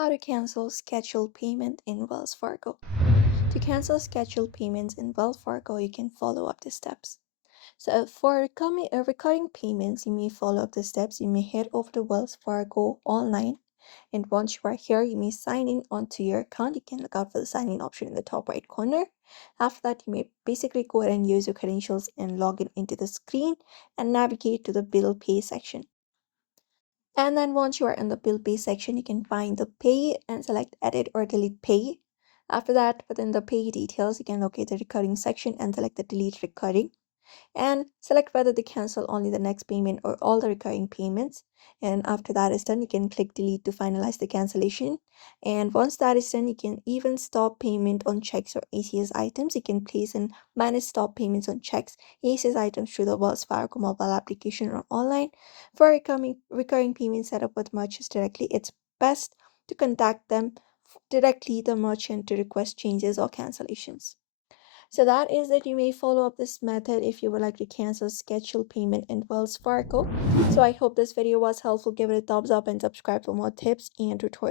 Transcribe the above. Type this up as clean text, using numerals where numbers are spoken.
How to cancel scheduled payment in Wells Fargo. To cancel scheduled payments in Wells Fargo, you can follow up the steps. So for recurring payments, you may follow up the steps. You may head over to Wells Fargo online, and once you are here, you may sign in onto your account. You can look out for the sign in option in the top right corner. After that, you may basically go ahead and use your credentials and log in into the screen and navigate to the bill pay section. And then once you are in the bill pay section, you can find the pay and select edit or delete pay. After that, within the pay details, you can locate the recurring section and select the delete recurring and select whether to cancel only the next payment or all the recurring payments. And after that is done, you can click delete to finalize the cancellation. And once that is done, you can even stop payment on checks or ACS items. You can place and manage stop payments on checks, ACS items through the Wells Fargo mobile application or online. For recurring payment setup with merchants directly, it's best to contact them directly, the merchant, to request changes or cancellations. So that is that you may follow up this method if you would like to cancel scheduled payment in Wells Fargo. So I hope this video was helpful. Give it a thumbs up and subscribe for more tips and tutorials.